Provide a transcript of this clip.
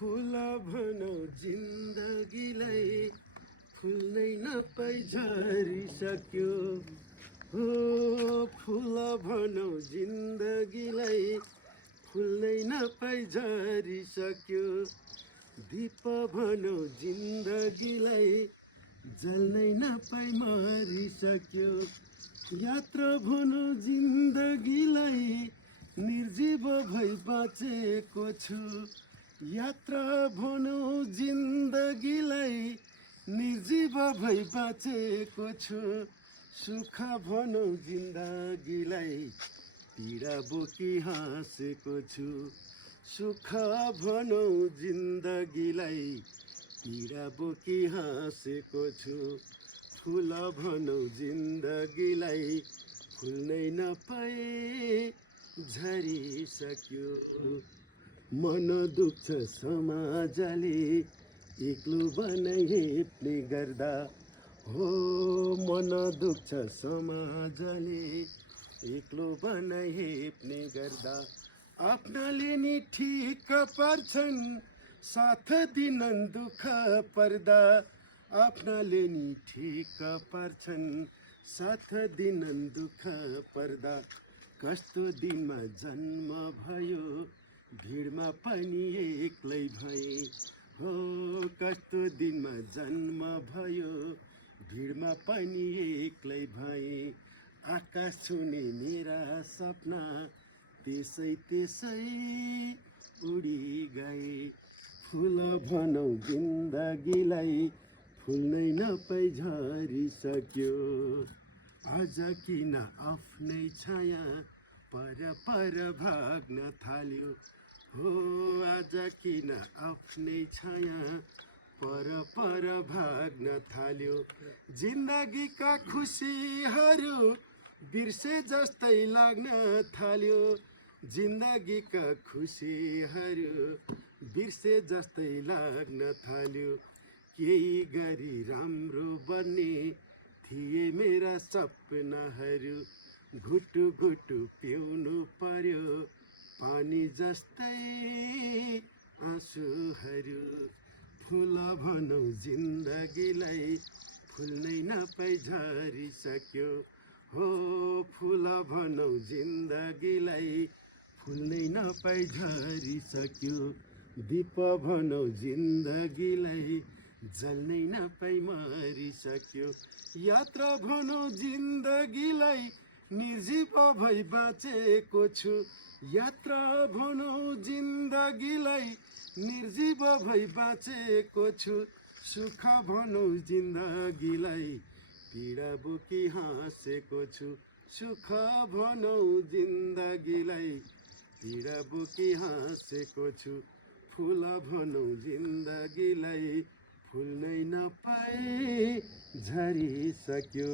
फुल भनौ जिन्दगीलाई फुल्नै नपाई झरिसक्यो। हो फुल भनौ जिन्दगीलाई फुल्नै नपाई झरिसक्यो। दीप भनौ जिन्दगीलाई जल्नै नपाई मरिसक्यो। यात्रा भनौ जिन्दगीलाई निर्जीव भई बाँचेको छु। यात्रा भनौ जिन्दगीलाई निर्जीव भई बाँचेको छु। सुख भनौ जिन्दगीलाई पीडा बोकी हाँसेको छु। सुख भनौ जिन्दगीलाई पीडा बोकी हाँसेको छु। फुल भनौ जिन्दगीलाई फुल्नै नपाई झरिसक्यो। मन दुख्छ समाजले एक्लो बनाई हेप्ने गर्दा। हो मन दुख्छ समाजले एक्लो बनाई हेप्ने गर्दा। आफ्नाले नि ठिक पार्छन् साथ दिनन् दुःख पर्दा। आफ्नाले नि ठिक पार्छन् साथ दिनन् दुःख पर्दा। कस्तो दिनमा जन्म भयो भिडमा पनि एक्लै भए। हो कस्तो दिनमा जन्म भयो भिडमा पनि एक्लै भए। आकाश छुने मेरा सपना त्यसै त्यसै उडी गए। फुल भनौ जिन्दगीलाई फुल्नै नपाई झरिसक्यो। आज किन आफ्नै छाया पर पर भाग्न थाल्यो। हो आज किन आफ्नै छाया पर पर भाग्न थाल्यो। जिन्दगीका खुसीहरू बिर्से जस्तै लाग्न थाल्यो। जिन्दगीका खुसीहरू बिर्से जस्तै लाग्न थाल्यो। केही गरी राम्रो बन्ने थिए मेरा सपनाहरू। घुटु घुटु पिउनु पर्यो पानी जस्तै आँसुहरू। फुल भनौ जिन्दगीलाई फुल्नै नपाई झरिसक्यो। हो फुल भनौ जिन्दगीलाई फुल्नै नपाई झरिसक्यो। दीप भनौ जिन्दगीलाई जल्नै नपाई मरिसक्यो। यात्रा भनौ जिन्दगीलाई निर्जीव भई बाँचेको छु। यात्रा भनौ जिन्दगीलाई निर्जीव भई बाँचेको छु। सुख भनौ जिन्दगीलाई पीडा बोकी हाँसेको छु। सुख भनौ जिन्दगीलाई पीडा बोकी हाँसेको छु। फुल भनौ जिन्दगीलाई फुल्नै नपाई झरिसक्यो।